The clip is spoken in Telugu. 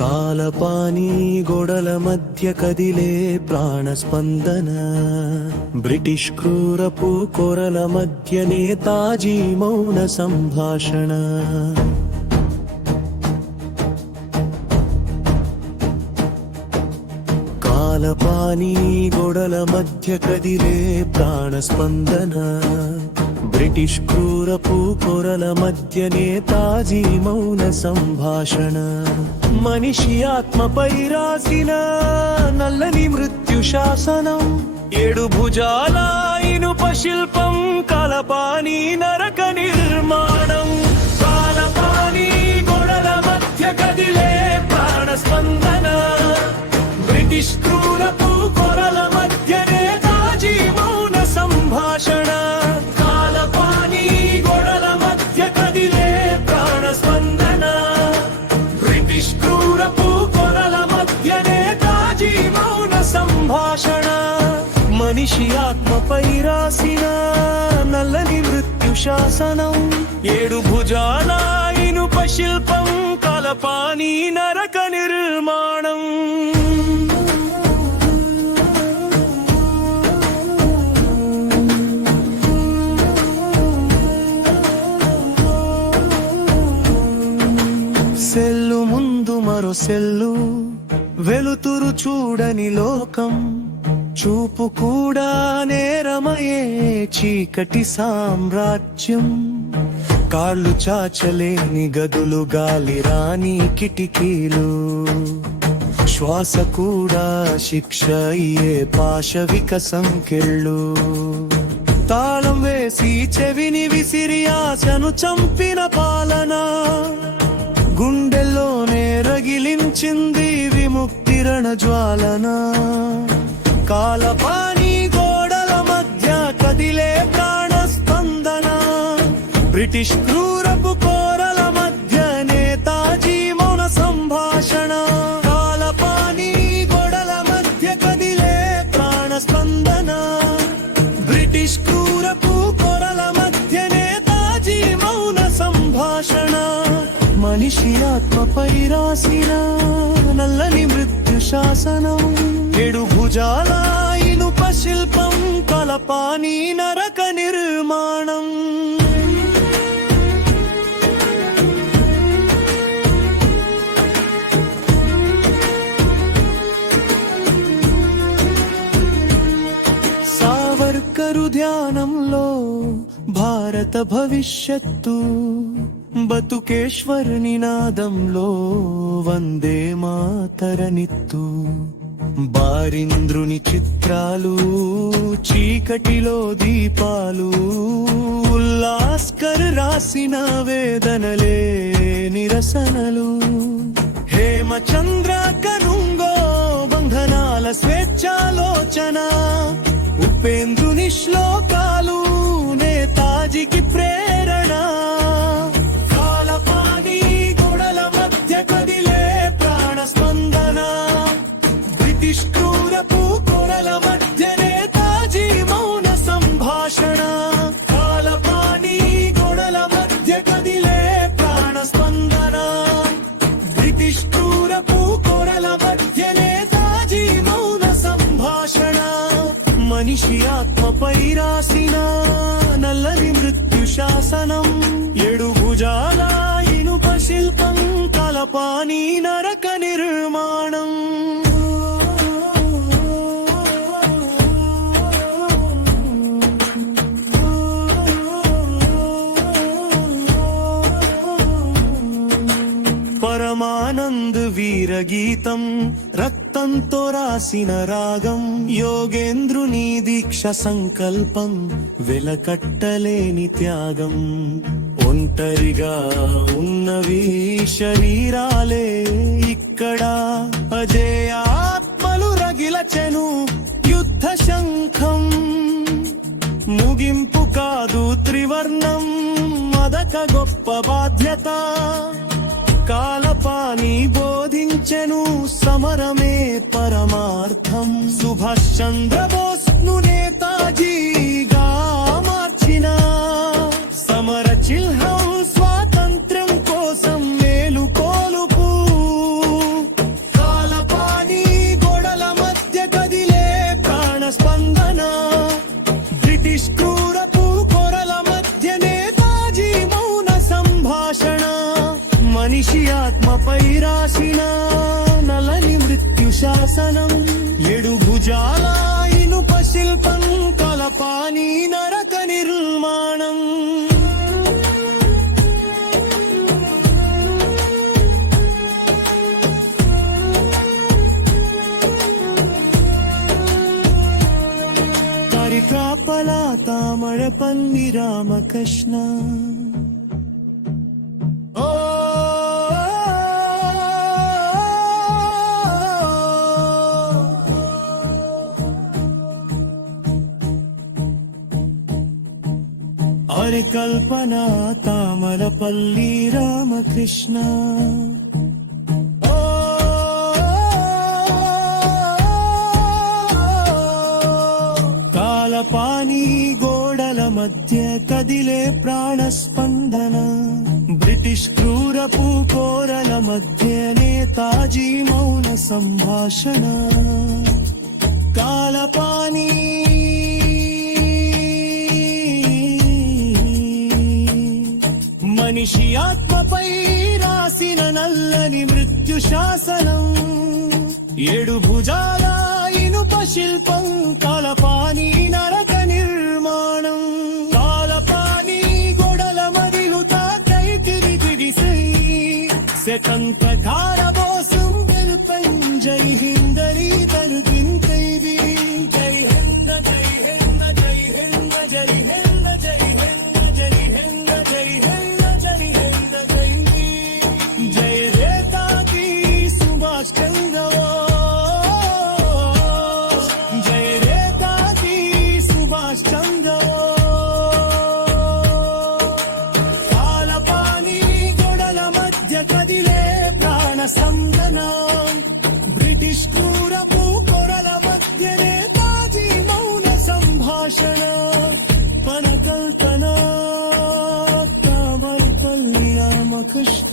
కాలపానీ గోడల మధ్య కదిలే ప్రాణస్పందన, బ్రిటిష్ క్రూరపు కొరల మధ్య నేతాజీ మౌన సంభాషణ. కాలపానీ గోడల మధ్య కదిలే ప్రాణస్పందన, బ్రిటిష్ క్రూరపు కొరల మధ్య నేతాజీ మౌన సంభాషణ. మనిషి ఆత్మపై రాసిన నల్లని మృత్యు శాసనం, 7 భుజాల ఇనుప శిల్పం, కాలపానీ నరక నిర్మాణం. కాలపానీ గోడల మధ్య కదిలే ప్రాణస్పందన, బ్రిటిష్ క్రూరపు కొరల మధ్య నేతాజీ మౌన సంభాషణ. కాలపానీ గోడల మధ్య కదిలే ప్రాణస్పందన, బ్రిటిష్ క్రూరపు కొరల మధ్య నేతాజీ మౌన సంభాషణ. మనిషి ఆత్మపై రాసిన నల్లని మృత్యు శాసనం, 7 భుజాల ఇనుప శిల్పం, కాలపానీ నరక నిర్మాణం. సెల్లు ముందు మరో సెల్లు, వెలుతురు చూడని లోకం, చూపు కూడా నేరమయే చీకటి సామ్రాజ్యం. కాళ్ళు చాచలేని గదులు, గాలి రాని కిటికీలు, శ్వాస కూడా శిక్ష అయ్యే పాశవిక సంకెళ్ళు. తాళం వేసి చెవిని విసిరి ఆశను చంపిన పాలన, గుండెల్లోనే రగిలించింది విముక్తి రణజ్వాలన. కాలపానీ గోడల మధ్య కదిలే ప్రాణస్పందన, బ్రిటిష్ క్రూరపు కోరల మధ్య నేతాజీ మౌన సంభాషణ. కాలపానీ గోడల మధ్య కదిలే ప్రాణస్పందన, బ్రిటిష్ క్రూరపు కోరల మధ్య నేతాజీ మౌన సంభాషణ. మనిషి ఆత్మపై రాసిన నల్లని మృత్యు శాసనం, 7 భుజాల ఇనుప శిల్పం, కాలపానీ నరక నిర్మాణం. సావర్కరు ధ్యానంలో భారత భవిష్యత్తు, బతుకేశ్వర్ నినాదంలో వందే మాతరనిత్తు. బారింద్రుని చిత్రాలు, చీకటిలో దీపాలు, ఉల్లాస్కర్ రాసిన వేదనలే నిరసనలు. హేమచంద్ర కరుంగో బంధనాల స్వేచ్ఛాలోచన, ఉపేంద్రుని శ్లోకాలు నేతాజీకి ప్రేరణ. కాలపానీ గోడల మధ్య కదిలే ప్రాణస్పందన, బ్రిటిష్ క్రూరపు కొరల మధ్య నేతాజీ మౌన సంభాషణ. కాలపానీ గోడల మధ్య కదిలే ప్రాణస్పందన, బ్రిటిష్ క్రూరపు కొరల మధ్య నేతాజీ మౌన సంభాషణ. మనిషి ఆత్మపై రాసిన నల్లని మృత్యు శాసనం, 7 భుజాల ఇనుప శిల్పం, కాలపానీ నరక నిర్మాణం. పరమానంద్ వీర గీతం, రక్తంతో రాసిన రాగం, యోగేంద్రుని దీక్ష సంకల్పం, వెలకట్టలేని త్యాగం. ఒంటరిగా ఉన్నవి శరీరాలే ఇక్కడ, అజేయాత్మలు రగిలచెను యుద్ధ శంఖం. ముగింపు కాదు త్రివర్ణం, అదక గొప్ప బాధ్యత. కాలపానీ బోధించెను సమరమే పరమార్థం. సుభాష్ చంద్రబోస్ ను నేతాజీగా మార్చిన సమర చిహ్నం స్వాతంత్ర్యం కోసం మేలుకోలుపు కాలపాని గోడల మధ్య కదిలే ప్రాణ స్పందన బ్రిటిష్ క్రూరపు కొరల మధ్య నేతాజీ మౌన సంభాషణ మనిషి ఆత్మపై రాసిన నలని మృత్యు శాసనం ఏడు భుజాల ఇనుప శిల్పం కలపాని నరక నిర్మాణం కరికాపల తామరపల్లి రామకృష్ణ కల్పన తామరపల్లి రామకృష్ణ కాలపాని గోడల మధ్య కదిలే ప్రాణ స్పందన బ్రిటిష్ క్రూరపు కోరల మధ్య నేతాజీ మౌన సంభాషణ కాలపాని మనిషి ఆత్మపై రాసిన నల్లని మృత్యు శాసనం ఏడు భుజాల ఇనుప శిల్పం కాలపాని నరక నిర్మాణం కాలపాని గోడల మదిలుత కైతిరిగిడిసై స్వతంత్ర కారబోసం జై హిందరి తరుకింతైవి జై హింద జై హింద జై హింద జై హింద జై హింద జై హింద జై హింద జై హింద జై జై రేతాకి సుభాష్ చంద్ర జై రేతాకి సుభాష్ చంద్ర కాలపాని గోడల మధ్య కదిలే ప్రాణ సందనం బ్రిటిష్ క్రూరపు కొరల మధ్య నేతాజీ మౌన సంభాషణ మన కల్పన తామరపల్లి రామకృష్ణ